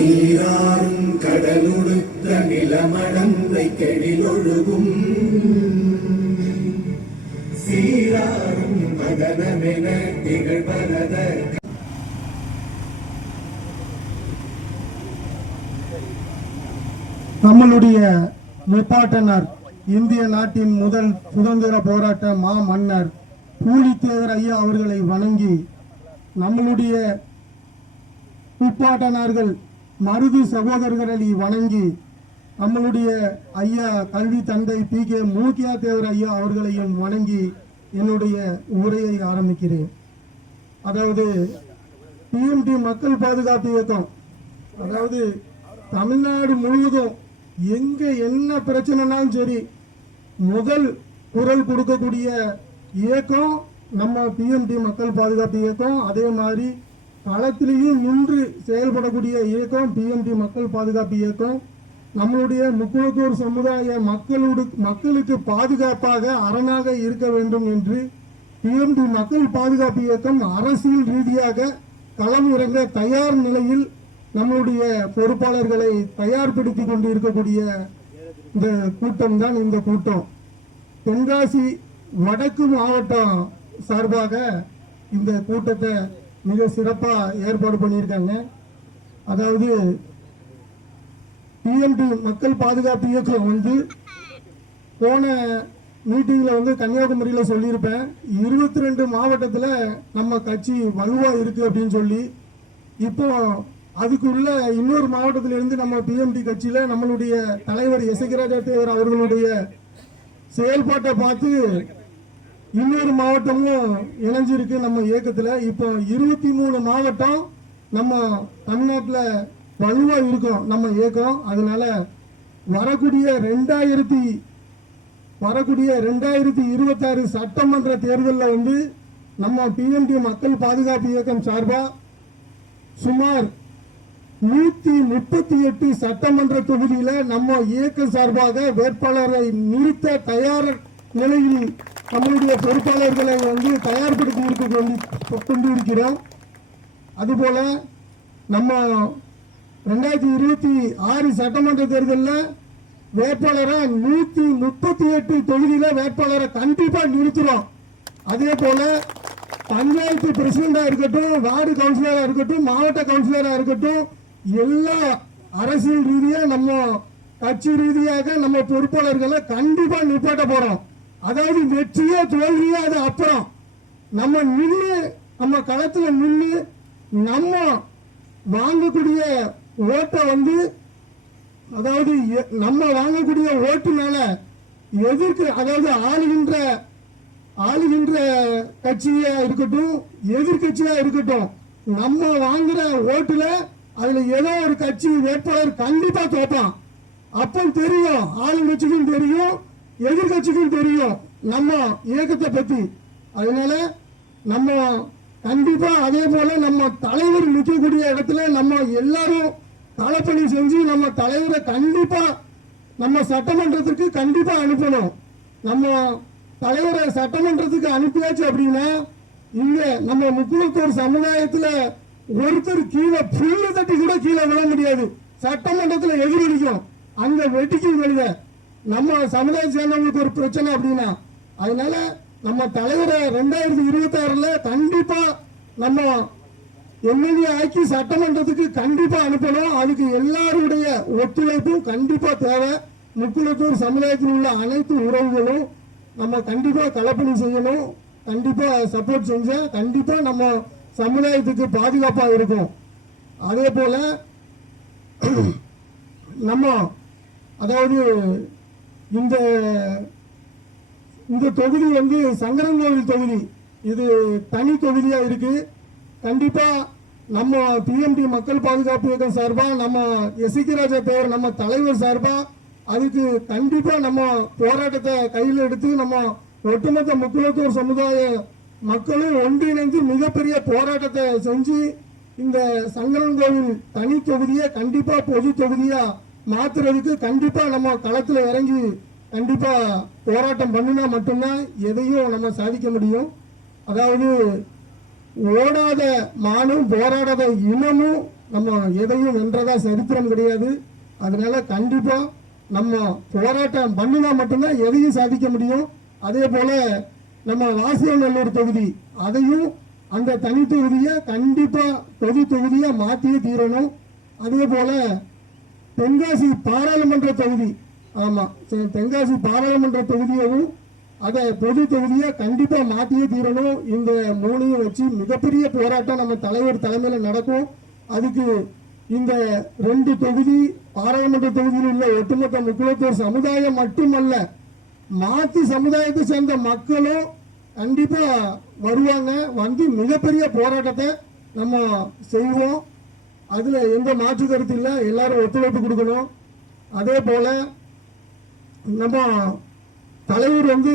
நீராறும் கடலுடுத்த நிலமடந்தை கெடிலொழுகும். சீராறும் பதனமென திகழ்வரத நம்மளுடைய முப்பாட்டனர் இந்திய நாட்டின் முதல் சுதந்திர போராட்ட மா மன்னர் பூலித்தேவர் ஐயா அவர்களை வணங்கி நம்மளுடைய முப்பாட்டனார்கள் மருது சகோதரர்களை வணங்கி நம்மளுடைய ஐயா கல்வி தந்தை பி கே மூக்கியா தேவர் ஐயா அவர்களையும் வணங்கி என்னுடைய உரையை ஆரம்பிக்கிறேன். அதாவது பிஎம்டி மக்கள் பாதுகாப்பு இயக்கம் அதாவது தமிழ்நாடு முழுவதும் எங்க என்ன பிரச்சனைனாலும் சரி முதல் குரல் கொடுக்கக்கூடிய இயக்கம் நம்ம பிஎம்டி மக்கள் பாதுகாப்பு இயக்கம். அதே மாதிரி களத்திலேயும் நின்று செயல்படக்கூடிய இயக்கம் பிஎம்டி மக்கள் பாதுகாப்பு இயக்கம். நம்மளுடைய முக்குளத்தூர் சமுதாய மக்களோடு மக்களுக்கு பாதுகாப்பாக அரணாக இருக்க வேண்டும் என்று பிஎம்டி மக்கள் பாதுகாப்பு இயக்கம் அரசியல் ரீதியாக களம் இறங்க தயார் நிலையில் நம்மளுடைய பொறுப்பாளர்களை தயார்படுத்தி கொண்டு இருக்கக்கூடிய இந்த கூட்டம் தான் இந்த கூட்டம். தென்காசி வடக்கு மாவட்டம் சார்பாக இந்த கூட்டத்தை மிக சிறப்பாக ஏற்பாடு பண்ணியிருக்காங்க. அதாவது பிஎம்டி மக்கள் பாதுகாப்பு இயக்கம் வந்து போன மீட்டிங்கில் வந்து கன்னியாகுமரியில் சொல்லியிருப்பேன். இருபத்தி ரெண்டு மாவட்டத்தில் நம்ம கட்சி வலுவாக இருக்குது அப்படின்னு சொல்லி. இப்போ அதுக்குள்ள இன்னொரு மாவட்டத்திலிருந்து நம்ம பிஎம்டி கட்சியில் நம்மளுடைய தலைவர் எசகிராஜா தேவர் அவர்களுடைய செயல்பாட்டை பார்த்து இன்னொரு மாவட்டமும் இணைஞ்சிருக்கு நம்ம இயக்கத்தில். இப்போ இருபத்தி மூணு மாவட்டம் நம்ம தமிழ்நாட்டில் வலுவாக இருக்கும் நம்ம இயக்கம். அதனால வரக்கூடிய ரெண்டாயிரத்தி வரக்கூடிய ரெண்டாயிரத்தி இருபத்தாறு சட்டமன்ற தேர்தலில் வந்து நம்ம பிஎம்டி மக்கள் பாதுகாப்பு இயக்கம் சார்பாக சுமார் நூத்தி முப்பத்தி எட்டு சட்டமன்ற தொகுதியில் நம்ம இயக்க சார்பாக வேட்பாளரை நிறுத்த தயார் நிலையில் நம்மளுடைய பொறுப்பாளர்களை வந்து தயார்படுத்தி இருக்க கொண்டு இருக்கிறோம் அதுபோல் நம்ம ரெண்டாயிரத்தி இருபத்தி ஆறு சட்டமன்ற தேர்தலில் வேட்பாளரை நூற்றி முப்பத்தி எட்டு தொகுதியில் வேட்பாளரை கண்டிப்பாக நிறுத்துகிறோம் அதே போல் பஞ்சாயத்து பிரசிடண்டாக இருக்கட்டும் வார்டு கவுன்சிலராக இருக்கட்டும் மாவட்ட கவுன்சிலராக இருக்கட்டும் எல்லா அரசியல் ரீதியாக நம்ம கட்சி ரீதியாக நம்ம பொறுப்பாளர்களை கண்டிப்பாக நிப்பாட்ட போகிறோம் அதாவது வெற்றியோ தோல்வியோ அது அப்புறம். நம்ம நின்று நம்ம களத்தில் நின்று நம்ம வாங்கக்கூடிய ஓட்டை வந்து அதாவது எ- நம்ம வாங்கக்கூடிய ஓட்டுனால எதிர்க்கு அதாவது ஆளுகின்ற ஆளுகின்ற கட்சியா இருக்கட்டும் எதிர்கட்சியா இருக்கட்டும் நம்ம வாங்குற ஓட்டுல அதுல ஏதோ ஒரு கட்சி வேட்பாளர் கண்டிப்பா தோப்பான். அப்போ தெரியும் ஆளுங்கட்சிக்கும் தெரியும் எதிர்கட்சிக்கும் தெரியும். நம்ம இயக்கத்தை பத்தி. அதனால நம்ம கண்டிப்பா அதே போல நம்ம தலைவர் நிற்கக்கூடிய இடத்துல நம்ம எல்லாரும் தலைப்பணி செஞ்சு நம்ம தலைவரை கண்டிப்பா நம்ம சட்டமன்றத்துக்கு கண்டிப்பா அனுப்பணும். நம்ம தலைவரை சட்டமன்றத்துக்கு அனுப்பியாச்சு அப்படின்னா இங்க நம்ம முக்குளத்தூர் சமுதாயத்துல ஒருத்தர் கீழே புல்லு தட்டி கூட கீழே விழ முடியாது. சட்டமன்றத்துல எதிரொலிக்கும். அங்க வெட்டிக்கும் வெளிய நம்ம சமுதாயம் சேர்ந்தவங்களுக்கு ஒரு பிரச்சனை அப்படின்னா அதனால நம்ம தலைவரை ரெண்டாயிரத்தி இருபத்தி ஆறுல கண்டிப்பா நம்ம எம்எல்ஏ ஆக்கி சட்டமன்றத்துக்கு கண்டிப்பா அனுப்பணும். அதுக்கு எல்லாருடைய ஒத்துழைப்பும் கண்டிப்பா தேவை. முக்குளத்தூர் சமுதாயத்தில் உள்ள அனைத்து உறவுகளும் நம்ம கண்டிப்பா கலப்பணி செய்யணும். கண்டிப்பா சப்போர்ட் செஞ்சா கண்டிப்பா நம்ம சமுதாயத்துக்கு பாதுகாப்பா இருக்கும். அதே போல நம்ம அதாவது இந்த இந்த தொகுதி வந்து சங்கரங்கோவில் தொகுதி. இது தனி தொகுதியாக இருக்குது கண்டிப்பாக நம்ம பிஎம்டி மக்கள் பாதுகாப்பு இயக்கம் சார்பாக நம்ம எஸ்சி ராஜா தேவர் நம்ம தலைவர் சார்பாக அதுக்கு கண்டிப்பாக நம்ம போராட்டத்தை கையில் எடுத்து நம்ம ஒட்டுமொத்த முக்குளத்தூர் சமுதாய மக்களும் ஒன்றிணைந்து மிகப்பெரிய போராட்டத்தை செஞ்சு இந்த சங்கரங்கோவில் தனி தொகுதியை கண்டிப்பாக பொது தொகுதியாக மாத்துறதுக்கு கண்டிப்பாக நம்ம களத்தில் இறங்கி கண்டிப்பாக போராட்டம் பண்ணினா மட்டும்தான் எதையும் நம்ம சாதிக்க முடியும். அதாவது ஓடாத மானும் போராடாத இனமும் நம்ம எதையும் வென்றதா சரித்திரம் கிடையாது. அதனால கண்டிப்பாக நம்ம போராட்டம் பண்ணினா மட்டும்தான் எதையும் சாதிக்க முடியும். அதே போல் நம்ம வாசியநல்லூர் தொகுதி அதையும் அந்த தனி தொகுதியை கண்டிப்பாக பொது தொகுதியாக மாற்றியே தீரணும். அதே போல் தென்காசி பாராளுமன்ற தொகுதி. ஆமாம் தென்காசி பாராளுமன்ற தொகுதியவும் அதை பொது தொகுதியை கண்டிப்பாக மாற்றியே தீரணும். இந்த மூணையும் வச்சு மிகப்பெரிய போராட்டம் நம்ம தலைவர் தலைமையில் நடக்கும். அதுக்கு இந்த ரெண்டு தொகுதி பாராளுமன்ற தொகுதியில் உள்ள ஒட்டுமொத்த முக்கியத்துவ சமுதாயம் மட்டுமல்ல மாற்றி சமுதாயத்தை சேர்ந்த மக்களும் கண்டிப்பாக வருவாங்க. வந்து மிகப்பெரிய போராட்டத்தை நம்ம செய்வோம். அதில் எந்த மாற்று கருத்து இல்லை எல்லாரும் ஒத்துழைப்பு கொடுக்கணும். அதே போல் நம்ம தலைவர் வந்து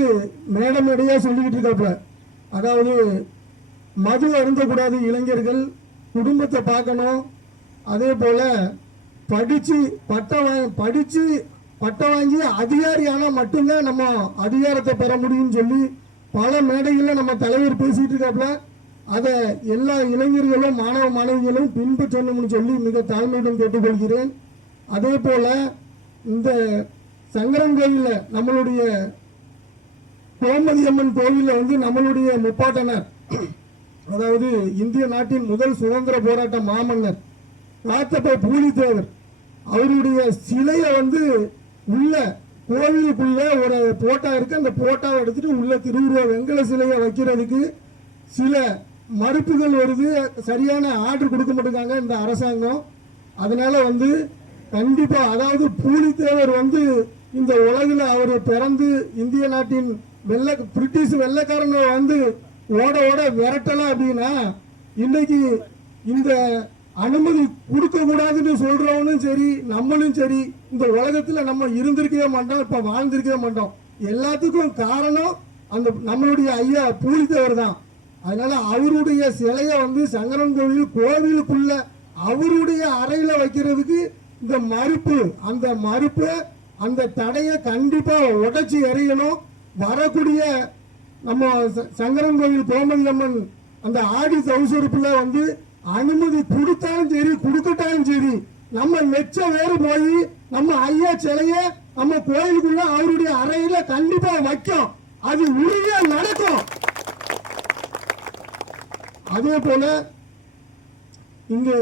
மேடை மேடையா சொல்லிக்கிட்டு இருக்காப்புல. அதாவது மது அருந்தக்கூடாது இளைஞர்கள் குடும்பத்தை பார்க்கணும். அதே போல் படித்து பட்டம் வா படித்து பட்டம் வாங்கி அதிகாரி ஆனா மட்டும்தான் நம்ம அதிகாரத்தை பெற முடியும்னு சொல்லி பல மேடைகளில் நம்ம தலைவர் பேசிகிட்டு இருக்காப்புல. அதை எல்லா இளைஞர்களும் மாணவ மாணவிகளும் பின்பற்றணும்னு சொல்லி மிக தாழ்மையுடன் கேட்டுக்கொள்கிறேன். அதே போல இந்த சங்கரன் நம்மளுடைய கோமதி அம்மன் கோவிலில் வந்து நம்மளுடைய முப்பாட்டனர் அதாவது இந்திய நாட்டின் முதல் சுதந்திர போராட்ட மாமன்னர் காத்தப்ப பூலித்தேவர் அவருடைய சிலையை வந்து உள்ள கோவிலுக்குள்ள ஒரு போட்டா இருக்கு. அந்த போட்டாவை எடுத்துட்டு உள்ள திருவுருவ வெங்கல சிலையை வைக்கிறதுக்கு சில மறுப்புகள் வருது. சரியான ஆர்டர் கொடுக்க மாட்டேங்காங்க இந்த அரசாங்கம். அதனால வந்து கண்டிப்பாக அதாவது பூலித்தேவர் வந்து இந்த உலகில் அவர் பிறந்து இந்திய நாட்டின் வெள்ளை பிரிட்டிஷ் வெள்ளைக்காரங்க வந்து ஓட ஓட விரட்டலாம் அப்படின்னா இன்னைக்கு இந்த அனுமதி கொடுக்க கூடாதுன்னு சொல்றவனும் சரி நம்மளும் சரி இந்த உலகத்துல நம்ம இருந்திருக்கவே மாட்டோம் இப்ப வாழ்ந்திருக்கவே மாட்டோம். எல்லாத்துக்கும் காரணம் அந்த நம்மளுடைய ஐயா பூலித்தேவர் தான். அதனால அவருடைய சிலையை வந்து சங்கரன் கோவில் கோவிலுக்குள்ள அவருடைய அறையில வைக்கிறதுக்கு இந்த மறுப்பு அந்த மறுப்பு அந்த தடையை கண்டிப்பா உடச்சி எறியணும். வரக்கூடிய நம்ம சங்கரன் கோவில் கோமல்லம்மன் அந்த ஆடி தௌசருப்புல வந்து அனுமதி கொடுத்தாலும் சரி கொடுக்கட்டாலும் சரி நம்ம மெச்ச வேறு போய் நம்ம ஐயா சிலைய நம்ம கோயிலுக்குள்ள அவருடைய அறையில கண்டிப்பா வைக்கும். அது உறுதியா நடக்கும். அதே போல இங்கே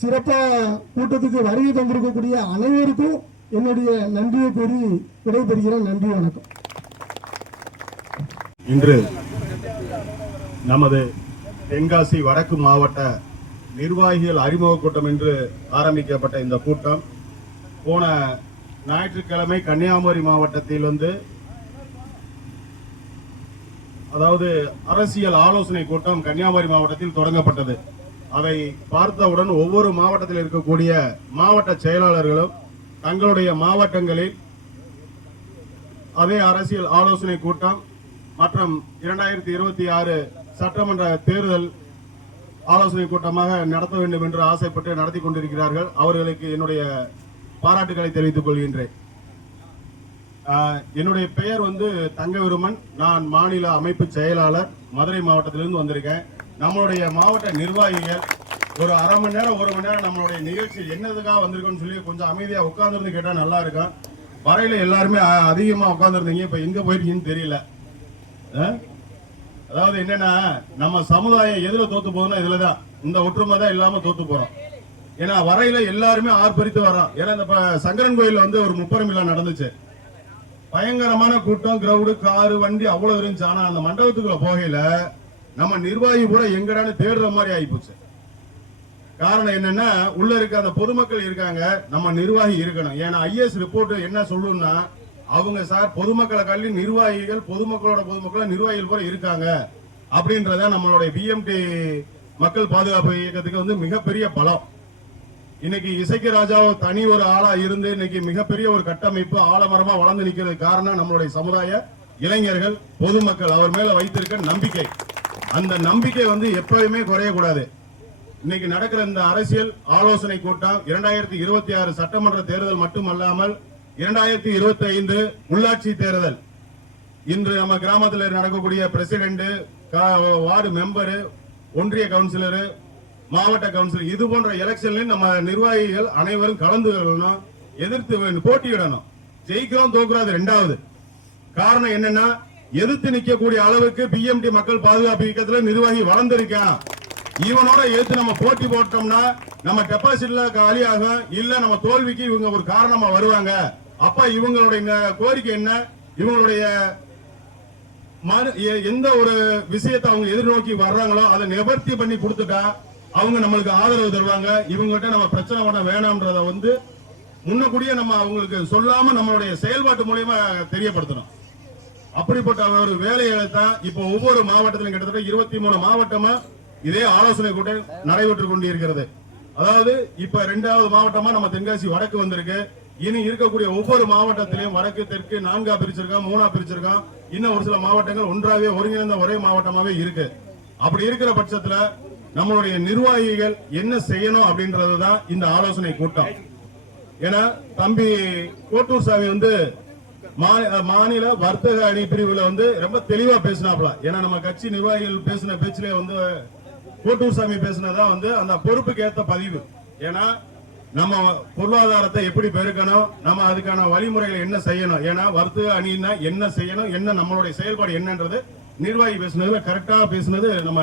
சிறப்பாக கூட்டத்துக்கு வருகை தந்திருக்கக்கூடிய அனைவருக்கும் என்னுடைய நன்றியை கூறி விடைபெறுகிறேன் நன்றி வணக்கம். இன்று நமது தென்காசி வடக்கு மாவட்ட நிர்வாகிகள் அறிமுக கூட்டம் என்று ஆரம்பிக்கப்பட்ட இந்த கூட்டம் போன ஞாயிற்றுக்கிழமை கன்னியாகுமரி மாவட்டத்தில் வந்து அதாவது அரசியல் ஆலோசனை கூட்டம் கன்னியாகுமரி மாவட்டத்தில் தொடங்கப்பட்டது. அதை பார்த்தவுடன் ஒவ்வொரு மாவட்டத்தில் இருக்கக்கூடிய மாவட்ட செயலாளர்களும் தங்களுடைய மாவட்டங்களில் அதே அரசியல் ஆலோசனை கூட்டம் மற்றும் இரண்டாயிரத்தி இருபத்தி ஆறு சட்டமன்ற தேர்தல் ஆலோசனை கூட்டமாக நடத்த வேண்டும் என்று ஆசைப்பட்டு நடத்தி கொண்டிருக்கிறார்கள். அவர்களுக்கு என்னுடைய பாராட்டுகளை தெரிவித்துக் கொள்கின்றேன். என்னுடைய பெயர் வந்து தங்கவிருமன். நான் மாநில அமைப்பு செயலாளர். மதுரை மாவட்டத்திலிருந்து வந்திருக்கேன். நம்மளுடைய மாவட்ட நிர்வாகிகள் ஒரு அரை மணி நேரம் ஒரு மணி நேரம் நம்மளுடைய நிகழ்ச்சி என்னதுக்காக வந்திருக்கோம்னு சொல்லி கொஞ்சம் அமைதியாக உட்காந்துருந்து கேட்டால் நல்லா இருக்கும். வரையில எல்லாருமே அதிகமாக உட்காந்துருந்தீங்க இப்போ எங்கே போயிருக்கீங்கன்னு போயிட்டீங்கன்னு தெரியல அதாவது என்னன்னா நம்ம சமுதாயம் எதில் தோத்து போகுதுன்னா இதில் தான் இந்த ஒற்றுமை தான் இல்லாமல் தோத்து போகிறோம் ஏன்னா வரையில எல்லாருமே ஆர்ப்பரித்து வர்றோம். ஏன்னா இந்த சங்கரன் கோயிலில் வந்து ஒரு முப்பரம் விழா நடந்துச்சு. பயங்கரமான கூட்டம் கிரவுடு காரு வண்டி அவ்வளவு இருந்துச்சு. ஆனா அந்த மண்டபத்துக்குள்ள போகையில நம்ம நிர்வாகி கூட எங்கடான்னு தேடுற மாதிரி ஆயிப்போச்சு. காரணம் என்னன்னா உள்ள இருக்க அந்த பொதுமக்கள் இருக்காங்க. நம்ம நிர்வாகி இருக்கணும். ஏன்னா ஐஎஸ் ரிப்போர்ட் என்ன சொல்லுன்னா அவங்க சார் பொதுமக்களை கல்வி நிர்வாகிகள் பொதுமக்களோட பொதுமக்கள நிர்வாகிகள் கூட இருக்காங்க. அப்படின்றத நம்மளுடைய பிஎம்டி மக்கள் பாதுகாப்பு இயக்கத்துக்கு வந்து மிகப்பெரிய பலம். இன்னைக்கு இசைக்கு ராஜாவோ தனி ஒரு ஆளா இருந்து இன்னைக்கு மிகப்பெரிய ஒரு கட்டமைப்பு ஆலமரமா வளர்ந்து நிக்கிறதுக்கு காரணம் நம்மளுடைய சமுதாய இளைஞர்கள் பொதுமக்கள். அவர் மேல வைத்திருக்க நம்பிக்கை. அந்த நம்பிக்கை வந்து எப்பவுமே குறையக்கூடாது. இன்னைக்கு நடக்கிற இந்த அரசியல் ஆலோசனை கூட்டம் இரண்டாயிரத்தி இருபத்தி ஆறு சட்டமன்ற தேர்தல் மட்டுமல்லாமல் இரண்டாயிரத்தி இருபத்தி ஐந்து உள்ளாட்சி தேர்தல். இன்று நம்ம கிராமத்தில் நடக்கக்கூடிய பிரசிடென்ட் வார்டு மெம்பரு ஒன்றிய கவுன்சிலரு மாவட்ட கவுன்சில் இது போன்ற எலெக்ஷன்லையும் நம்ம நிர்வாகிகள் அனைவரும் கலந்து கொள்ளணும் எதிர்த்து போட்டியிடணும். ஜெயிக்கிறோம் தோக்குறோம் ரெண்டாவது. காரணம் என்னன்னா எதிர்த்து நிக்கக்கூடிய அளவுக்கு பிஎம்டி மக்கள் பாதுகாப்பு இயக்கத்துல நிர்வாகி வளர்ந்திருக்கான். இவனோட எதிர்த்து நம்ம போட்டி போட்டோம்னா நம்ம டெபாசிட்ல காலியாகும் இல்ல நம்ம தோல்விக்கு இவங்க ஒரு காரணமா வருவாங்க. அப்ப இவங்களுடைய கோரிக்கை என்ன? இவங்களுடைய எ- எந்த ஒரு விஷயத்தை அவங்க எதிர்நோக்கி வர்றாங்களோ அதை நிவர்த்தி பண்ணி கொடுத்துட்டா அவங்க நம்மளுக்கு ஆதரவு தருவாங்க. இவங்ககிட்ட நம்ம பிரச்சனை பண்ண வேணாம்ன்றத வந்து முன்னக்கூடியே நம்ம அவங்களுக்கு சொல்லாம நம்மளுடைய செயல்பாட்டு மூலியமா தெரியப்படுத்தணும். அப்படிப்பட்ட ஒரு வேலைகளை தான் இப்போ ஒவ்வொரு மாவட்டத்திலும் கிட்டத்தட்ட இருபத்தி மூணு மாவட்டமா இதே ஆலோசனை கூட்டம் நடைபெற்றுக் கொண்டிருக்கிறது. அதாவது இப்ப ரெண்டாவது மாவட்டமா நம்ம தென்காசி வடக்கு வந்திருக்கு. இனி இருக்கக்கூடிய ஒவ்வொரு மாவட்டத்திலையும் வடக்கு தெற்கு நான்கா பிரிச்சிருக்கோம் மூணா பிரிச்சிருக்கோம் இன்னும் ஒரு சில மாவட்டங்கள் ஒன்றாவே ஒருங்கிணைந்த ஒரே மாவட்டமாவே இருக்கு. அப்படி இருக்கிற பட்சத்துல நம்மளுடைய நிர்வாகிகள் என்ன செய்யணும் அப்படின்றது தான் இந்த ஆலோசனை கூட்டம். ஏன்னா தம்பி கோட்டூர் சாமி வந்து மாநில வர்த்தக அணி பிரிவுல வந்து ரொம்ப தெளிவா பேசினாப்ல ஏன்னா நம்ம கட்சி நிர்வாகிகள் பேசின பேச்சிலே வந்து கோட்டூர் சாமி பேசினதான் வந்து அந்த பொறுப்புக்கு ஏத்த பதிவு. ஏன்னா நம்ம பொருளாதாரத்தை எப்படி பெருக்கணும் நம்ம அதுக்கான வழிமுறைகளை என்ன செய்யணும் ஏன்னா வர்த்தக அணின்னா என்ன செய்யணும் என்ன நம்மளுடைய செயல்பாடு என்னன்றது நிர்வாகி பேசினதுல கரெக்டா பேசினது நம்ம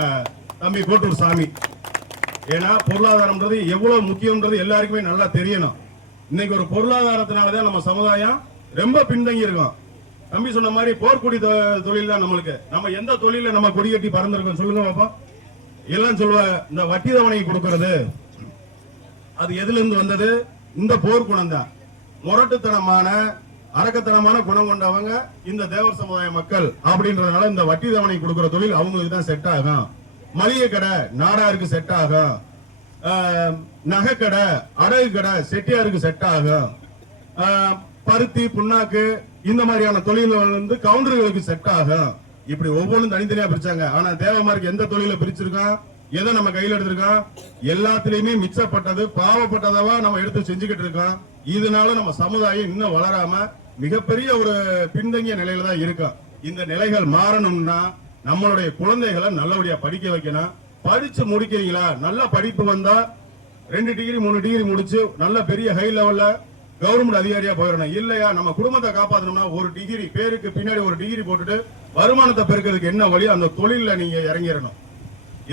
தம்பி கோட்டூர் சாமி. ஏன்னா பொருளாதாரம்ன்றது எவ்வளவு முக்கியம்ன்றது எல்லாருக்குமே நல்லா தெரியணும். இன்னைக்கு ஒரு பொருளாதாரத்தினாலதான் நம்ம சமுதாயம் ரொம்ப பின்தங்கி இருக்கோம். தம்பி சொன்ன மாதிரி போர்க்குடி தொ- தொழில் தான் நம்மளுக்கு. நம்ம எந்த தொழில நம்ம கொடி கட்டி பறந்திருக்கோம் சொல்லுங்க பாப்பா. எல்லாம் சொல்லுவ இந்த வட்டி தவணை கொடுக்கறது. அது எதுல இருந்து வந்தது? இந்த போர் குணம் தான் முரட்டுத்தனமான அரக்கத்தனமான குணம் கொண்டவங்க இந்த தேவர் சமுதாய மக்கள் அப்படின்றதுனால இந்த வட்டி தவணை கொடுக்கிற தொழில் அவங்களுக்கு தான் செட் ஆகும். மளிகை கடை நாடாருக்கு செட் ஆகும். நகை நகைக்கடை அடகு கடை செட்டியாருக்கு செட் ஆகும். பருத்தி புண்ணாக்கு இந்த மாதிரியான தொழில்கள் வந்து கவுண்டர்களுக்கு செட் ஆகும். இப்படி ஒவ்வொன்றும் தனித்தனியா பிரிச்சாங்க. ஆனா தேவமாருக்கு எந்த தொழிலை பிரிச்சிருக்கோம்? எதை நம்ம கையில எடுத்திருக்கோம்? எல்லாத்துலயுமே மிச்சப்பட்டது பாவப்பட்டதவா நம்ம எடுத்து செஞ்சுக்கிட்டு இருக்கோம். இதனால நம்ம சமுதாயம் இன்னும் வளராம மிகப்பெரிய ஒரு பின்தங்கிய நிலையில தான் இருக்கோம். இந்த நிலைகள் மாறணும்னா நம்மளுடைய குழந்தைகளை நல்லபடியா படிக்க வைக்கணும். படிச்சு முடிக்கிறீங்களா? நல்ல படிப்பு வந்தா ரெண்டு டிகிரி மூணு டிகிரி முடிச்சு நல்ல பெரிய ஹை லெவல்ல கவர்மெண்ட் அதிகாரியா போயிடணும். இல்லையா நம்ம குடும்பத்தை காப்பாத்தணும்னா ஒரு டிகிரி பேருக்கு பின்னாடி ஒரு டிகிரி போட்டுட்டு வருமானத்தை பெருக்கிறதுக்கு என்ன வழி? அந்த தொழில நீங்க இறங்கிடணும்.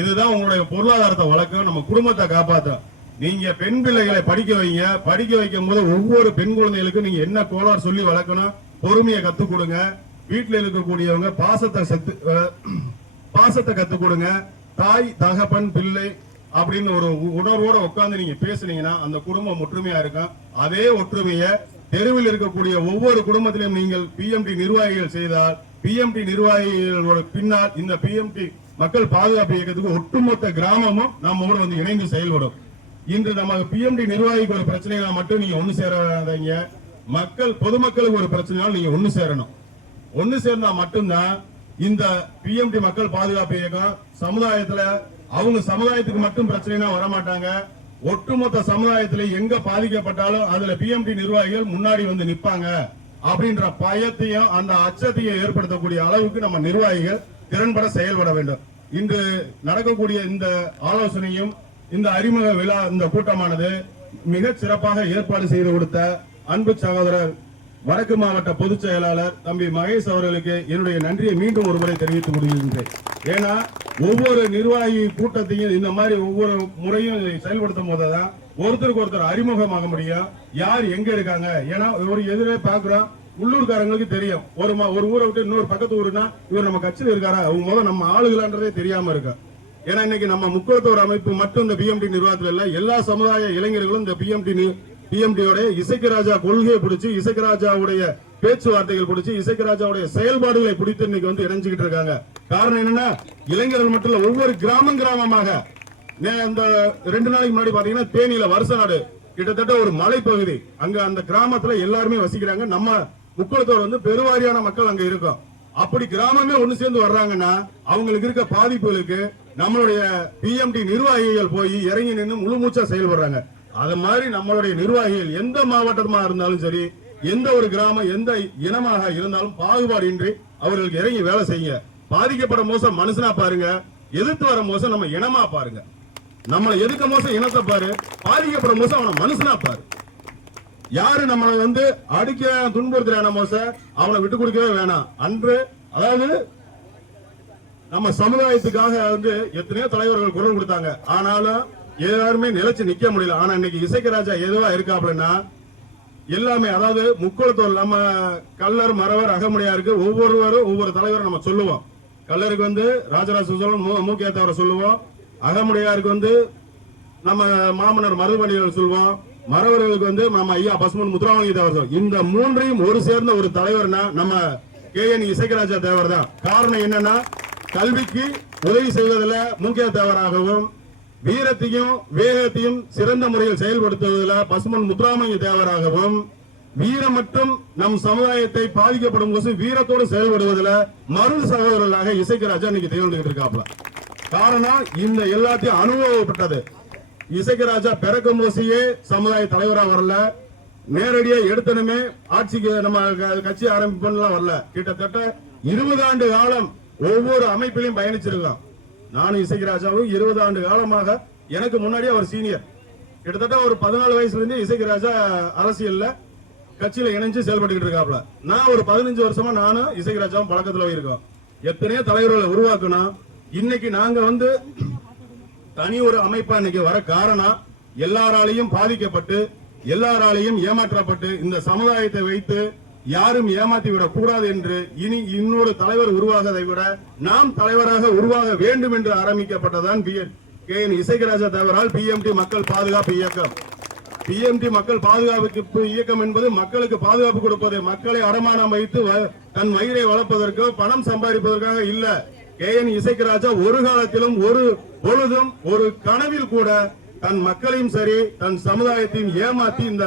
இதுதான் உங்களுடைய பொருளாதாரத்தை வளர்க்கும் நம்ம குடும்பத்தை காப்பாற்றும் நீங்க பெண் பிள்ளைகளை படிக்க வைங்க. படிக்க வைக்கும் போது ஒவ்வொரு பெண் குழந்தைகளுக்கும் நீங்க என்ன கோளாறு சொல்லி வளர்க்கணும்? பொறுமையை கத்துக் கொடுங்க. வீட்டில் இருக்கக்கூடியவங்க பாசத்தை சத்து பாசத்தை கத்துக் கொடுங்க. தாய் தகப்பன் பிள்ளை அப்படின்னு ஒரு உணர்வோட உட்காந்து நீங்க பேசுனீங்கன்னா அந்த குடும்பம் ஒற்றுமையா இருக்கும். அதே ஒற்றுமையை தெருவில் இருக்கக்கூடிய ஒவ்வொரு குடும்பத்திலும் நீங்கள் பிஎம்டி நிர்வாகிகள் செய்தால் பிஎம்டி நிர்வாகிகளோட பின்னால் இந்த பிஎம்டி மக்கள் பாதுகாப்பு இயக்கத்துக்கு ஒட்டுமொத்த கிராமமும் நம்மோட வந்து இணைந்து செயல்படும். இன்று நம்ம பிஎம்டி நிர்வாகிக்கு ஒரு பிரச்சனைனா மட்டும் நீங்க ஒண்ணு சேராதீங்க. மக்கள் பொதுமக்களுக்கு ஒரு பிரச்சனைனாலும் நீங்க ஒண்ணு சேரணும். ஒன்னு சேர்ந்தா மட்டும்தான் இந்த பிஎம்டி மக்கள் பாதுகாப்பு இயக்கம் சமுதாயத்துல அவங்க சமுதாயத்துக்கு மட்டும் பிரச்சனைனா வரமாட்டாங்க. ஒட்டுமொத்த சமுதாயத்துல எங்க பாதிக்கப்பட்டாலும் அதுல பிஎம்டி நிர்வாகிகள் முன்னாடி வந்து நிப்பாங்க. அப்படின்ற பயத்தையும் அந்த அச்சத்தையும் ஏற்படுத்தக்கூடிய அளவுக்கு நம்ம நிர்வாகிகள் திறன்பட செயல்பட வேண்டும். இன்று நடக்கக்கூடிய இந்த ஆலோசனையும் இந்த அறிமுக விழா இந்த கூட்டமானது மிக சிறப்பாக ஏற்பாடு செய்து கொடுத்த அன்பு சகோதரர் வடக்கு மாவட்ட பொதுச் செயலாளர் தம்பி மகேஷ் அவர்களுக்கு என்னுடைய நன்றியை மீண்டும் ஒருமுறை தெரிவித்துக் கொள்கின்றேன். ஏன்னா ஒவ்வொரு நிர்வாகி கூட்டத்தையும் இந்த மாதிரி ஒவ்வொரு முறையும் செயல்படுத்தும் போதுதான் ஒருத்தருக்கு ஒருத்தர் அறிமுகமாக முடியும். யார் எங்க இருக்காங்க? ஏன்னா ஒரு எதிரே பாக்குறோம் உள்ளூர்காரங்களுக்கு தெரியும். ஒரு ஒரு ஊரை விட்டு இன்னொரு பக்கத்து ஊருனா இவர் நம்ம கட்சியில் இருக்காரா? அவங்க முதல் நம்ம ஆளுகளான்றதே தெரியாம இருக்கும் ஏன்னா இன்னைக்கு நம்ம முக்கியத்துவ அமைப்பு மட்டும் இந்த பிஎம்டி நிர்வாகத்தில் இல்ல எல்லா சமுதாய இளைஞர்களும் இந்த பிஎம்டி பிஎம்டியோட இசைக்கு ராஜா கொள்கையை பிடிச்சி இசைக்கு ராஜாவுடைய பேச்சுவார்த்தைகள் பிடிச்சி இசைக்கு ராஜாவுடைய செயல்பாடுகளை பிடித்து இன்னைக்கு வந்து இணைஞ்சுக்கிட்டு இருக்காங்க. காரணம் என்னன்னா இளைஞர்கள் மட்டும் இல்ல ஒவ்வொரு கிராமம் கிராமமாக நே- இந்த ரெண்டு நாளைக்கு முன்னாடி பாத்தீங்கன்னா தேனியில வருஷ நாடு. கிட்டத்தட்ட ஒரு மலைப்பகுதி. அங்க அந்த கிராமத்துல எல்லாருமே வசிக்கிறாங்க. நம்ம முக்குளத்தோர் வந்து பெருவாரியான மக்கள் அங்க இருக்கோம். அப்படி கிராமமே ஒண்ணு சேர்ந்து வர்றாங்கன்னா அவங்களுக்கு இருக்க பாதிப்புகளுக்கு நம்மளுடைய பிஎம்டி நிர்வாகிகள் போய் இறங்கி நின்று முழு மூச்சா செயல்படுறாங்க. அது மாதிரி நம்மளுடைய நிர்வாகிகள் எந்த மாவட்டமா இருந்தாலும் சரி எந்த ஒரு கிராமம் எந்த இனமாக இருந்தாலும் பாகுபாடு இன்றி அவர்களுக்கு இறங்கி வேலை செய்யுங்க. பாதிக்கப்பட மோசம் மனுஷனா பாருங்க எதிர்த்து வர மோசம் நம்ம இனமா பாருங்க. நம்மளை எதுக்க மோசம் இனத்தை பாரு பாதிக்கப்படும் மோசம் அவனை மனுஷனா பாரு. யாரு நம்மளை வந்து அடிக்க துன்புறுத்துறான மோச? அவனை விட்டு கொடுக்கவே வேணாம். அன்று அதாவது நம்ம சமுதாயத்துக்காக வந்து எத்தனையோ தலைவர்கள் குரல் கொடுத்தாங்க. ஆனாலும் எல்லாருமே நிலைச்சு நிக்க முடியல. ஆனா இன்னைக்கு இசைக்கராஜா எதுவா இருக்கா அப்படின்னா எல்லாமே அதாவது முக்குளத்தோர் நம்ம கல்லர் மறவர் அகமுடையாருக்கு ஒவ்வொருவரும் ஒவ்வொரு தலைவரும் நம்ம சொல்லுவோம். கல்லருக்கு வந்து ராஜராஜ சோழன் மு மூக்கேத்தவரை சொல்லுவோம். அகமுடையாருக்கு வந்து நம்ம மாமன்னர் மருதுபணிகள் சொல்லுவோம். மறவர்களுக்கு வந்து நம்ம ஐயா பசுமன் முத்துராமலிங்க தேவர் சொல்லுவோம். இந்த மூன்றையும் ஒரு சேர்ந்த ஒரு தலைவர்னா நம்ம கே என் இசைக்கராஜா தேவர் தான் காரணம் என்னன்னா கல்விக்கு உதவி செய்வதில் முக்கிய தேவராகவும் வீரத்தையும் வேகத்தையும் சிறந்த முறையில் செயல்படுத்துவதில் பசுமன் முத்துராமலிங்க தேவராகவும் வீரம் மற்றும் நம் சமுதாயத்தை பாதிக்கப்படும் போது வீரத்தோடு செயல்படுவதில் மருது சகோதரர்களாக இசைக்கராஜா இன்னைக்கு திகழ்ந்துகிட்டு இருக்காப்ல காரணம் இந்த எல்லாத்தையும் அனுபவப்பட்டது. இசைக்கராஜா பிறக்கும் போசியே சமுதாய தலைவரா வரல. நேரடியா எடுத்தனுமே ஆட்சிக்கு நம்ம கட்சி ஆரம்பிப்பெல்லாம் வரல. கிட்டத்தட்ட இருபது ஆண்டு காலம் ஒவ்வொரு அமைப்பிலையும் பயணிச்சிருக்கோம். நானும் இசைக்கராஜாவும் இருபது ஆண்டு காலமாக எனக்கு முன்னாடி அவர் சீனியர் கிட்டத்தட்ட ஒரு பதினாலு வயசுல இருந்து இசைக்கராஜா அரசியல்ல கட்சியில இணைஞ்சு செயல்பட்டுக்கிட்டு இருக்காப்ல. நான் ஒரு பதினஞ்சு வருஷமா நானும் இசைக்கராஜாவும் பழக்கத்துல இருக்கோம் எத்தனையோ தலைவர்களை உருவாக்கணும் இன்னைக்கு நாங்க வந்து தனி ஒரு அமைப்பா இன்னைக்கு வர காரணம் எல்லாராலையும் பாதிக்கப்பட்டு எல்லாராலையும் ஏமாற்றப்பட்டு இந்த சமுதாயத்தை வைத்து யாரும் ஏமாத்தி விடக் கூடாது என்று இனி இன்னொரு தலைவர் உருவாகதை விட நாம் தலைவராக உருவாக வேண்டும் என்று ஆரம்பிக்கப்பட்டதான் பி கே என் இசைக்கராஜா தலைவரால் பிஎம்டி மக்கள் பாதுகாப்பு இயக்கம். பிஎம்டி மக்கள் பாதுகாப்பு இயக்கம் என்பது மக்களுக்கு பாதுகாப்பு கொடுப்பது மக்களை அடமானம் வைத்து வ- தன் மயிரை வளர்ப்பதற்கோ பணம் சம்பாதிப்பதற்காக இல்ல. கே என் இசைக்கராஜா ஒரு காலத்திலும் ஒரு பொழுதும் ஒரு கனவில் கூட தன் மக்களையும் சரி தன் சமுதாயத்தையும் ஏமாத்தி இந்த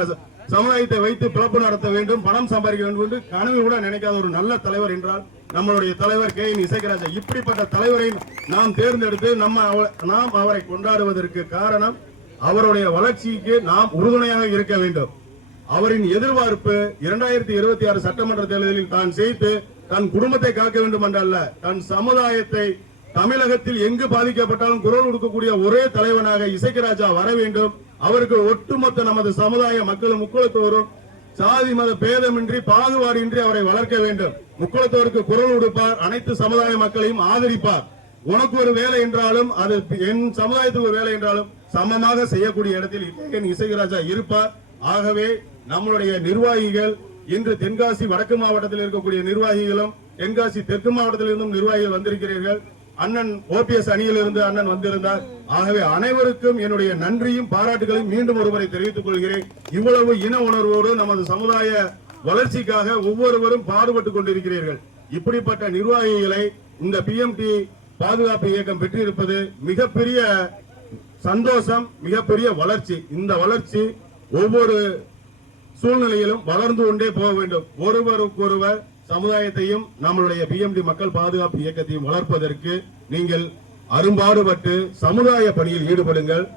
சமுதாயத்தை வைத்து பிறப்பு நடத்த வேண்டும் பணம் சம்பாதிக்க வேண்டும் என்று கனவு கூட நினைக்காத ஒரு நல்ல தலைவர் என்றால் நம்மளுடைய தலைவர் கே என் இசைக்கராஜா இப்படிப்பட்ட தலைவரை நாம் தேர்ந்தெடுத்து நம்ம அவ- நாம் அவரை கொண்டாடுவதற்கு காரணம் அவருடைய வளர்ச்சிக்கு நாம் உறுதுணையாக இருக்க வேண்டும். அவரின் எதிர்பார்ப்பு இரண்டாயிரத்தி இருபத்தி ஆறு சட்டமன்ற தேர்தலில் தான் செய்து தன் குடும்பத்தை காக்க வேண்டும் என்றல்ல தன் சமுதாயத்தை தமிழகத்தில் எங்கு பாதிக்கப்பட்டாலும் குரல் கொடுக்கக்கூடிய ஒரே தலைவனாக இசைக்கராஜா வர வேண்டும். அவருக்கு ஒட்டுமொத்த நமது சமுதாய மக்களும் முக்குளத்தோரும் சாதி மத பேதமின்றி பாகுபாடின்றி அவரை வளர்க்க வேண்டும். முக்குளத்தோருக்கு குரல் கொடுப்பார் அனைத்து சமுதாய மக்களையும் ஆதரிப்பார். உனக்கு ஒரு வேலை என்றாலும் அது என் சமுதாயத்துக்கு ஒரு வேலை என்றாலும் சமமாக செய்யக்கூடிய இடத்தில் என் இசைராஜா இருப்பார். ஆகவே நம்மளுடைய நிர்வாகிகள் இன்று தென்காசி வடக்கு மாவட்டத்தில் இருக்கக்கூடிய நிர்வாகிகளும் தென்காசி தெற்கு மாவட்டத்தில் இருந்தும் நிர்வாகிகள் வந்திருக்கிறீர்கள். அண்ணன் ஓபிஎஸ் அணியிலிருந்து அண்ணன் வந்திருந்தார். ஆகவே அனைவருக்கும் என்னுடைய நன்றியும் பாராட்டுகளையும் மீண்டும் ஒருமுறை தெரிவித்துக் கொள்கிறேன். இவ்வளவு இன உணர்வோடு நமது சமுதாய வளர்ச்சிக்காக ஒவ்வொருவரும் பாடுபட்டுக் கொண்டிருக்கிறீர்கள். இப்படிப்பட்ட நிர்வாகிகளை இந்த பிஎம்டி பாதுகாப்பு இயக்கம் பெற்றிருப்பது மிகப்பெரிய சந்தோஷம் மிகப்பெரிய வளர்ச்சி. இந்த வளர்ச்சி ஒவ்வொரு சூழ்நிலையிலும் வளர்ந்து கொண்டே போக வேண்டும். ஒருவருக்கொருவர் சமுதாயத்தையும் நம்மளுடைய பிஎம்டி மக்கள் பாதுகாப்பு இயக்கத்தையும் வளர்ப்பதற்கு நீங்கள் அரும்பாடுபட்டு சமுதாய பணியில் ஈடுபடுங்கள்.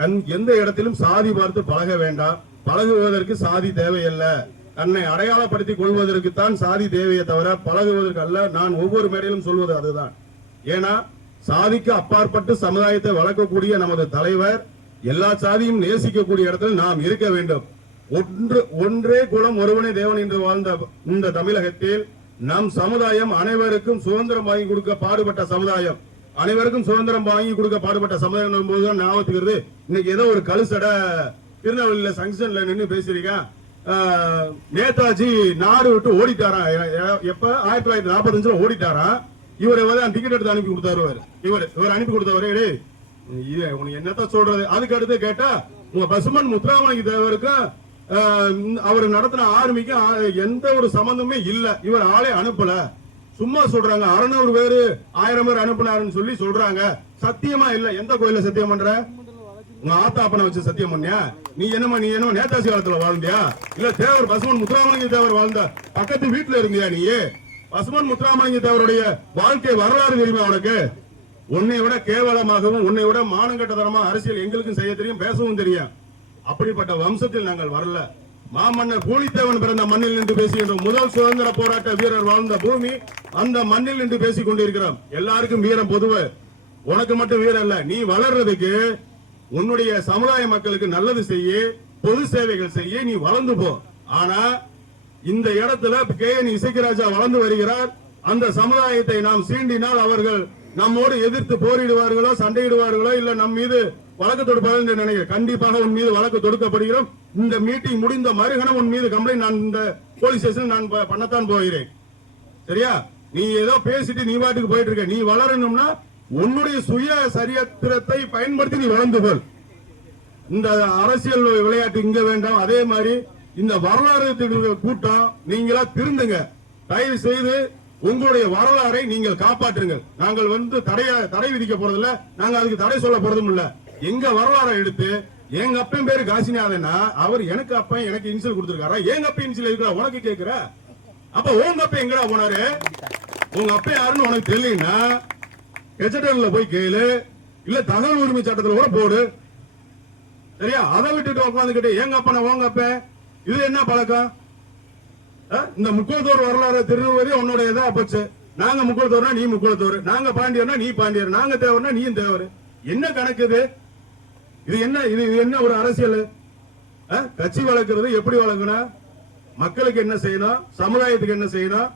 அந்- எந்த இடத்திலும் சாதி பார்த்து பழக வேண்டாம். பழகுவதற்கு சாதி தேவையல்ல. தன்னை அடையாளப்படுத்திக் கொள்வதற்குத்தான் சாதி தேவையை தவிர பழகுவதற்கு அல்ல. நான் ஒவ்வொரு மேடையிலும் சொல்வது அதுதான். ஏன்னா சாதிக்கு அப்பாற்பட்டு சமுதாயத்தை வளர்க்கக்கூடிய நமது தலைவர் எல்லா சாதியும் நேசிக்கக்கூடிய இடத்தில் நாம் இருக்க வேண்டும். ஒன்று ஒன்றே குலம் ஒருவனே தேவன் என்று வாழ்ந்த இந்த தமிழகத்தில் நம் சமுதாயம் அனைவருக்கும் சுதந்திரம் வாங்கி கொடுக்க பாடுபட்ட சமுதாயம். அனைவருக்கும் சுதந்திரம் வாங்கி கொடுக்க பாடுபட்ட சமுதாயம் போதுதான் ஞாபகத்துக்கிறது இன்னைக்கு ஏதோ ஒரு கழுசடை திருநெல்வேலியில சங்ஷன்ல நின்று பேசுறீங்க நேதாஜி நாடு விட்டு ஓடிட்டாராம் எ- எப்ப? ஆயிரத்தி தொள்ளாயிரத்தி நாற்பத்தஞ்சுல ஓடிட்டாராம் இவர் வந்து டிக்கெட் எடுத்து அனுப்பி கொடுத்தாரு இவர். இவர் அனுப்பி கொடுத்தவரே டேய், இது உனக்கு என்னத்த சொல்றது? அதுக்கு அடுத்து கேட்டா உங்க பசுமன் முத்துராமலிங்க தேவருக்கும் அவர் நடத்தின ஆர்மிக்கு எந்த ஒரு சம்பந்தமே இல்லை. இவர் ஆளே அனுப்பல. சும்மா சொல்றாங்க அறுநூறு பேரு ஆயிரம் பேர் அனுப்புனாருன்னு சொல்லி சொல்றாங்க. சத்தியமா இல்ல. எந்த கோயில சத்தியம் பண்ற? உங்க ஆத்தாப்பனை வச்சு சத்தியம் பண்ணியா? நீ என்னமா நீ என்னமா நேதாசி காலத்துல வாழ்ந்தியா? இல்ல தேவர் பசுமன் முத்துராமலிங்க தேவர் வாழ்ந்த பக்கத்து வீட்டுல இருந்தியா நீ? பசுமன் முத்துராமலிங்க தேவருடைய வாழ்க்கை வரலாறு தெரியுமா உனக்கு? உன்னை விட கேவலமாகவும் உன்னை விட மானங்கட்டதனமா அரசியல் எங்களுக்கும் செய்ய தெரியும் பேசவும் தெரியும். அப்படிப்பட்ட வம்சத்தில் நாங்கள் வரல. மாமன்னர் பூலித்தேவன் பிறந்த மண்ணில் நின்று பேசுகின்ற முதல் சுதந்திர போராட்ட வீரர் வாழ்ந்த பூமி அந்த மண்ணில் நின்று பேசிக் கொண்டிருக்கிறோம். எல்லாருக்கும் வீரம் பொதுவு. உனக்கு மட்டும் வீரம் இல்ல நீ வளர்றதுக்கு உன்னுடைய சமுதாய மக்களுக்கு நல்லது செய்ய பொது சேவைகள் செய்ய நீ வளர்ந்து போ. ஆனா இந்த இடத்துல கே. என். இசைக்கராஜா வளர்ந்து வருகிறார். அந்த சமுதாயத்தை நாம் சீண்டினால் அவர்கள் நம்மோடு எதிர்த்து போரிடுவார்களோ சண்டையிடுவார்களோ இல்ல நம் மீது வழக்கு தொடுப்பார்கள் என்று நினைக்கிறேன். கண்டிப்பாக உன் மீது வழக்கு தொடுக்கப்படுகிறோம். இந்த மீட்டிங் முடிந்த மறுகணம் உன் மீது கம்ப்ளைண்ட் நான் இந்த போலீஸ் ஸ்டேஷன் நான் பண்ணத்தான் போகிறேன். சரியா? நீ ஏதோ பேசிட்டு நீ பாட்டுக்கு போயிட்டு இருக்க நீ வளரணும்னா உன்னுடைய சுய சரித்திரத்தை பயன்படுத்தி நீ வளர்ந்து கொள். இந்த அரசியல் விளையாட்டு இங்க வேண்டாம். அதே மாதிரி இந்த வரலாறு கூட்டம் நீங்களா திருந்துங்க. தயவு செய்து உங்களுடைய வரலாறை நீங்கள் காப்பாற்றுங்கள். நாங்கள் வந்து தடைய தடை விதிக்க போறதில்ல. நாங்கள் அதுக்கு தடை சொல்ல போறதும் இல்லை. எங்க வரலாறை எடுத்து எங்க அப்பன் பேரு காசிநாதனா அவர் எனக்கு அப்பன் எனக்கு இன்சல் கொடுத்திருக்காரா? எங்க அப்ப இன்சல் இருக்கா உனக்கு கேக்குற? அப்ப உங்க அப்ப எங்கடா போனாரு? உங்க அப்ப யாருன்னு உனக்கு தெரியலன்னா கெஜெட்டர்ல போய் கேளு இல்ல தகவல் உரிமை சட்டத்துல கூட போடு. சரியா? அதை விட்டுட்டு உட்காந்துக்கிட்டு எங்க அப்பன உங்க அப்ப இது என்ன பழக்கம்? இந்த முக்கோத்தோர் வரலாறு திருநெல்வேலி உன்னுடைய இதா போச்சு. நாங்க முக்கோத்தோர்னா நீ முக்கோத்தோர் நாங்க பாண்டியர்னா நீ பாண்டியர் நாங்க தேவர்னா நீயும் தேவர். என்ன கணக்கு இது? இது என்ன இது இது என்ன ஒரு அரசியல்? கட்சி வளர்க்கறது எப்படி வளர்க்கணும் மக்களுக்கு என்ன செய்யணும் சமுதாயத்துக்கு என்ன செய்யணும்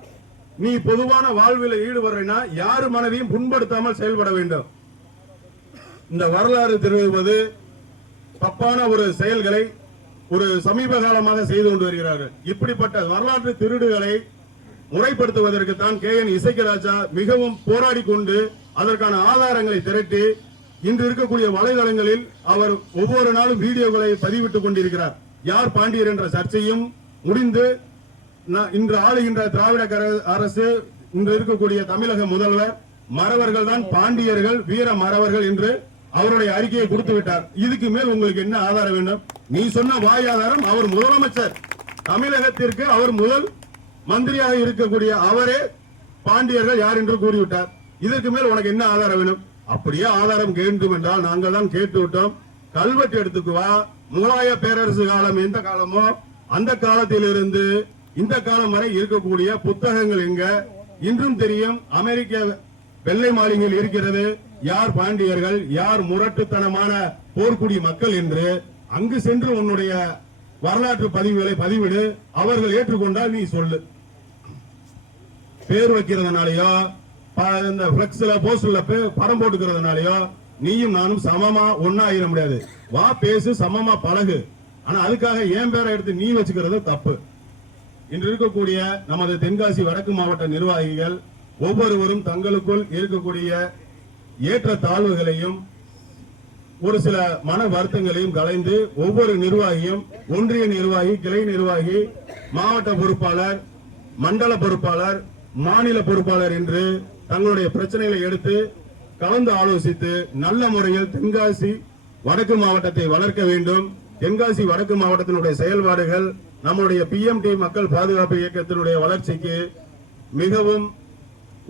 நீ பொதுவான வாழ்வில் ஈடுபடுறா யாரு மனதையும் புண்படுத்தாமல் செயல்பட வேண்டும். இந்த வரலாறு தெரிவிப்பது தப்பான ஒரு செயல்களை ஒரு சமீப காலமாக செய்து கொண்டு வருகிறார்கள். இப்படிப்பட்ட வரலாற்று திருடுகளை முறைப்படுத்துவதற்கு தான் கே என் இசைக்கராஜா மிகவும் போராடி கொண்டு அதற்கான ஆதாரங்களை திரட்டி இன்று இருக்கக்கூடிய வலைதளங்களில் அவர் ஒவ்வொரு நாளும் வீடியோக்களை பதிவிட்டுக் கொண்டிருக்கிறார். யார் பாண்டியர் என்ற சர்ச்சையும் முடிந்து இன்று ஆளுகின்ற திராவிட அரசு இன்று இருக்கக்கூடிய தமிழக முதல்வர் மறவர்கள் தான் பாண்டியர்கள் வீர மறவர்கள் என்று அவருடைய அறிக்கையை கொடுத்து விட்டார். இதுக்கு மேல் உங்களுக்கு என்ன ஆதாரம் வேண்டும்? நீ சொன்ன வாய் ஆதாரம் அவர் முதலமைச்சர். தமிழகத்திற்கு அவர் முதல் மந்திரியாக இருக்கக்கூடிய அவரே பாண்டியர்கள் யார் என்று கூறிவிட்டார். இதற்கு மேல் உனக்கு என்ன ஆதாரம் வேணும்? அப்படியே ஆதாரம் வேண்டும் என்றால் நாங்கள் தான் கேட்டு விட்டோம். கல்வெட்டு எடுத்துக்கு வா. முகலாய பேரரசு காலம் எந்த காலமோ அந்த காலத்திலிருந்து இந்த காலம் வரை இருக்கக்கூடிய புத்தகங்கள் எங்க? இன்றும் தெரியும் அமெரிக்க வெள்ளை மாளிகையில் இருக்கிறது. யார் பாண்டியர்கள் யார் முரட்டுத்தனமான போர்க்குடி மக்கள் என்று அங்கு சென்று உன்னுடைய வரலாற்று பதிவுகளை பதிவிடு. அவர்கள் ஏற்றுக்கொண்டால் நீ சொல்லு. பேர் வைக்கிறதுனாலயோ இந்த பிளக்ஸ்ல போஸ்டர்ல படம் போட்டுக்கிறதுனாலயோ நீயும் நானும் சமமா ஒன்னா ஆயிட முடியாது. வா பேசு சமமா பழகு. ஆனா அதுக்காக என் பேரை எடுத்து நீ வச்சுக்கிறது தப்பு. இன்று இருக்கக்கூடிய நமது தென்காசி வடக்கு மாவட்ட நிர்வாகிகள் ஒவ்வொருவரும் தங்களுக்குள் இருக்கக்கூடிய ஏற்ற தாழ்வுகளையும் ஒரு சில மன வருத்தங்களையும் கலைந்து ஒவ்வொரு நிர்வாகியும் ஒன்றிய நிர்வாகி கிளை நிர்வாகி மாவட்ட பொறுப்பாளர் மண்டல பொறுப்பாளர் மாநில பொறுப்பாளர் என்று தங்களுடைய பிரச்சனைகளை எடுத்து கலந்து ஆலோசித்து நல்ல முறையில் தென்காசி வடக்கு மாவட்டத்தை வளர்க்க வேண்டும். தென்காசி வடக்கு மாவட்டத்தினுடைய செயல்பாடுகள் நம்முடைய பிஎம்டி மக்கள் பாதுகாப்பு இயக்கத்தினுடைய வளர்ச்சிக்கு மிகவும்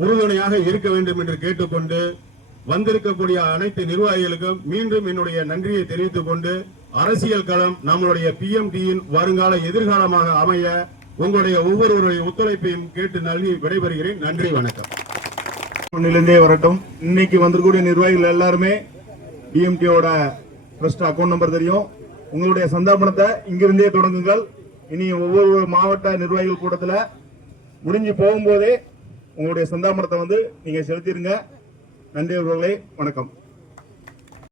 உறுதுணையாக இருக்க வேண்டும் என்று கேட்டுக்கொண்டு வந்திருக்கக்கூடிய அனைத்து நிர்வாகிகளுக்கும் மீண்டும் என்னுடைய நன்றியை தெரிவித்துக் கொண்டு அரசியல் களம் நம்மளுடைய பிஎம்டியின் வருங்கால எதிர்காலமாக அமைய உங்களுடைய ஒவ்வொருவருடைய ஒத்துழைப்பையும் கேட்டு நல்கி விடைபெறுகிறேன். நன்றி வணக்கம். முன்னிலிருந்தே வரட்டும். இன்னைக்கு வந்திருக்கக்கூடிய நிர்வாகிகள் எல்லாருமே பிஎம்டியோட ட்ரஸ்ட் அக்கௌண்ட் நம்பர் தெரியும். உங்களுடைய சந்தாபனத்தை இங்கிருந்தே தொடங்குங்கள். இனி ஒவ்வொரு மாவட்ட நிர்வாகிகள் கூட்டத்தில் முடிஞ்சு போகும்போதே உங்களுடைய சந்தாபனத்தை வந்து நீங்கள் செலுத்திடுங்க. நன்றி அவர்களே வணக்கம்.